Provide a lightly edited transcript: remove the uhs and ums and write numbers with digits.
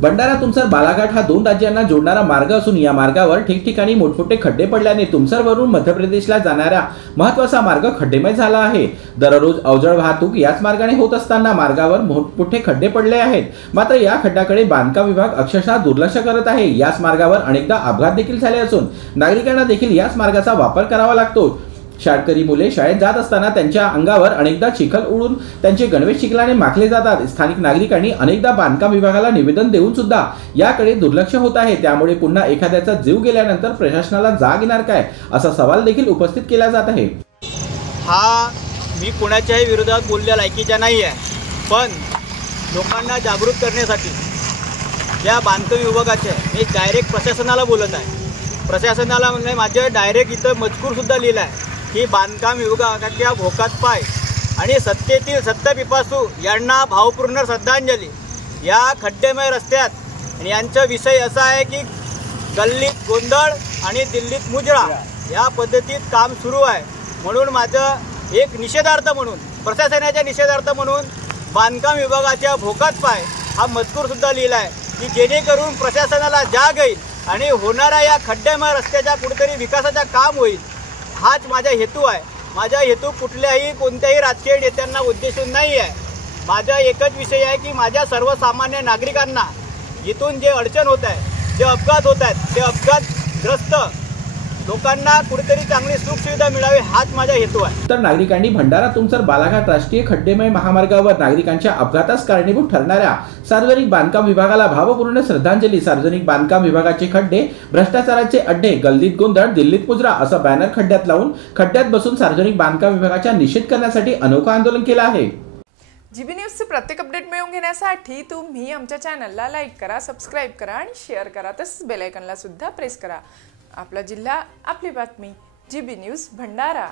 भंडारा तुमसर बालाघाट हा 2 राज्यांना जोडणारा मार्ग असून या मार्गावर ठिकठिकाणी मोठमोठे खड्डे पडल्याने तुमसरवरून मध्य प्रदेशला जाणारा महत्त्वाचा मार्ग खड्डेमय झाला आहे। दररोज अवजड वाहतूक याच मार्गाने होत असताना मार्गावर मोठमोठे खड्डे पडले आहेत। मात्र या खड्ड्याकडे बांधकाम विभाग अक्षरशः दुर्लक्ष करत आहे। याच मार्गावर अनेकदा अपघात देखील झाले असून नागरिकांना देखील याच मार्गाचा वापर करावा लागतो। शाळकरी मुले शाळेत जात असताना त्यांच्या अंगावर अनेकदा चिखल उडून त्यांचे गणवेश चिखलाने माखले जातात। स्थानिक नागरिकांनी अनेकदा बांधकाम विभागाला निवेदन देऊन सुद्धा याकडे दुर्लक्ष होत आहे। त्यामुळे पुन्हा एखाद्याचा जीव गेल्यानंतर प्रशासनाला जाग येणार काय असा सवाल देखील उपस्थित केला जात आहे। हा मी कोणाच्याही विरोधात बोलल्या लायकीचा नाही आहे, पण लोकांना जागृत करण्यासाठी या बांधकाम विभागाचे मी डायरेक्ट प्रशासनाला बोलत आहे। प्रशासनाला म्हणजे माझे डायरेक्ट इथं मजकूर सुद्धा लिहिला आहे की बांधकाम विभागाच्या भोकात पाय आणि सत्तेतील सत्तापिपासू यांना भावपूर्ण श्रद्धांजली। या खड्डेमय रस्त्यात आणि यांचा विषय असा आहे की गल्लीत गोंधळ आणि दिल्लीत मुजरा या पद्धतीत काम सुरू आहे। म्हणून माझं एक निषेधार्थ म्हणून प्रशासनाच्या निषेधार्थ म्हणून बांधकाम विभागाच्या भोकात पाय हा मजकूर सुद्धा लिहिला आहे की जेणेकरून प्रशासनाला जाग येईल आणि होणाऱ्या या खड्डेमय रस्त्याच्या कुठेतरी विकासाचा काम होईल। हाच माझा हेतू आहे। माझा हेतू कुठल्याही कोणत्याही राजकीय नेत्यांना उद्देशून नाही आहे। माझा एकच विषय आहे की माझ्या सर्वसामान्य नागरिकांना जिथून जे अडचण होत आहे, जे अपघात होत आहेत, ते अपघातग्रस्त लोकांना कुठेतरी चांगली सुखसुविधा मिळावी हाच माझा हेतू आहे। तर नागरिकांनी भंडारा तुमसर बालाघाट राष्ट्रीय खड्डेमय महामार्गावर नागरिकांच्या अपघातास कारणीभूत ठरणाऱ्या सार्वजनिक बांधकाम विभागाला भावपूर्ण श्रद्धांजली। सार्वजनिक बांधकाम विभागाचे खड्डे, भ्रष्टाचाराचे अड्डे, गल्लीत गोंधळ, दिल्लीत मुजरा असा बॅनर खड्ड्यात लावून खड्ड्यात बसून सार्वजनिक बांधकाम विभागाचा निषेध करण्यासाठी अनोखा आंदोलन केलं आहे। जीबी न्यूजचे प्रत्येक अपडेट मिळवून घेण्यासाठी तुम्ही आमच्या चॅनलला लाईक करा, सबस्क्राइब करा आणि शेअर करा। तसंच बेल आयकॉनला सुद्धा प्रेस करा। आपला जिल्हा, आपली बातमी, जीबी न्यूज भंडारा।